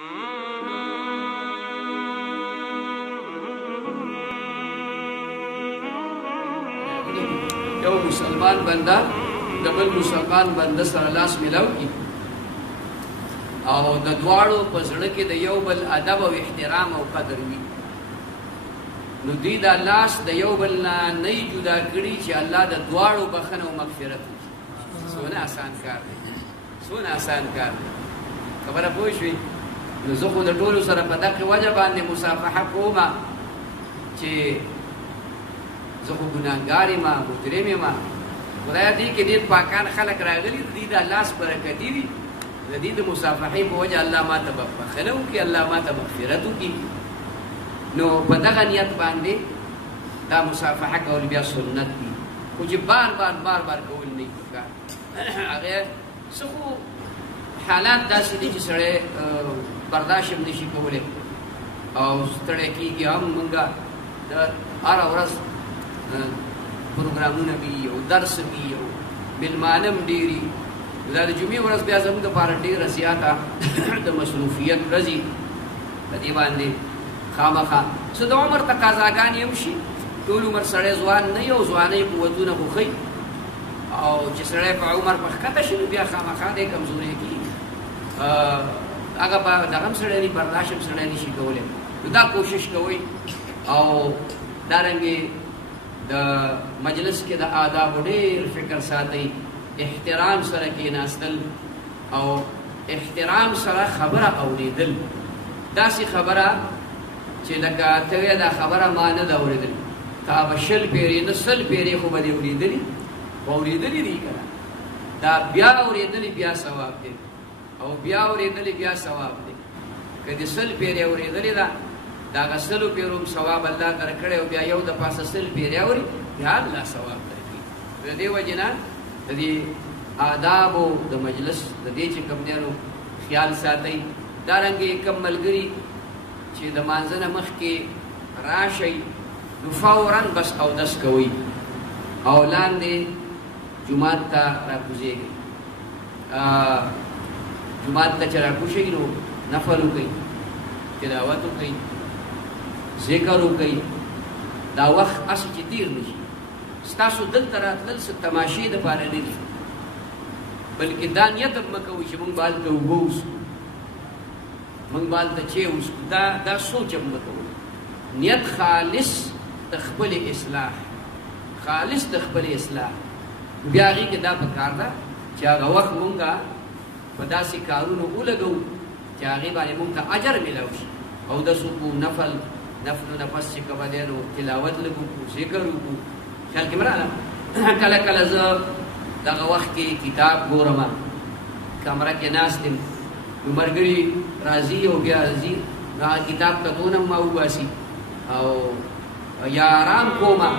یو مسلمان بنده د بل مسلمان بنده سره لاس ملاو کی او د دواړو په زړه کې د یو بل ادب او احترام او قدر وي، نو دوی دا لاس د یو بل نه جدا کړي چې الله د دواړو بخښنه او مغفرت وکړي. څونه آسان کار دی، څونه آسان کار دی. خبره پوه شوې؟ نو زه خو د ټولو سره په دغه وجه باندې مصافحه کوم چې زه خو ګناهګار یم، مجرم یم. خدایه دې کې ډېر پاکان خلک راغلي، د دې د لاس برکتي دي، د دې د مصافحې په وجه الله ماته بخښنه وکړي، الله ماته مغفرت وکړي. نو په دغه نیت باندې دا مصافحه کول بیا سنت دي، خو چې بار بار کول نه پکار. هغه څه خو حالات داسې دي چې سړی برداشت هم نشي کولی او ستړی کېږي. هم مونږه د هره ورځ پروګرامونه وي او درس وي او مېلمانه هم ډېري. دا د جمعې ورځ بیا زموږ دپاره ډېره زیاته د مصروفیت ورځي. په دې باندې خامخا څه د عمر تقاضاګانې هم شي. ټول عمر سړی ځوان نه وي او ځوانۍ قوتونه خو ښي، او چې سړی په عمر په ښکته شي نو بیا خامخا دی کمزوری کېږي. هغه په دغه هم سړی نه برداشت هم سړی نشي کولی. نو دا کوشش کوئ او دارنګې د مجلس کې د آدابو ډېر فکر ساتئ، احترام سره کېناستل او احترام سره خبره اورېدل. داسې خبره چې لکه ته وایې دا خبره ما نه ده اورېدلې، تا به 100 پېرې نه 100 پېرې خو به دې اورېدلي، خو اورېدلي دي که نه. دا بیا اورېدلې بیا ثواب دی او بیا اورېدلې بیا ثواب دی. که دې 100 پېرې اورېدلې ده، د هغه 100 پېرو هم ثواب الله درکړی او بیا یو د پاسه 100 پېرې اوري، بیا الله ثواب درکړي. د دې وجې نه د دې آدابو د مجلس د دې چې کوم دی نو خیال ساتئ. دارنګې کوم ملګري چې د مانځه نه مخکې راشئ نو فورا بس اودس کوئ او لاندې جومات ته راکوزېږئ. جومات ته چې راکوشئ نو نفل وکئ، تلاوت وکئ، ذکر وکئ. دا وخت هسې چې تېر نه شي. ستاسو دلته راتلل څه تماشې دپاره نه دي، بلکې دا نیت هم مه کوئ چې موږ به هلته اوبه وڅښو، موږ به هلته چای وڅښو. دا سوچ هم مه کوئ. نیت خالص د خپلې اصلاح، خالص د خپلې اصلاح. بیا هغې کې دا پکار ده چې هغه وخت مونږه په داسې کارونو ولګوو چې هغې باندې مونږ ته اجر میلاو شي. اودس وکړو، نفلو نه پس چې کومه دی نو تلاوت لږ وکړو، ذکر وکړو. خیال کې مه راغله. کله کله زه دغه وخت کې کتاب ګورم، کمره کې ناست یم، نو ملګري راځي او بیا راځي، نو هغه کتاب کتون هم ما وباسي او یا آرام کومه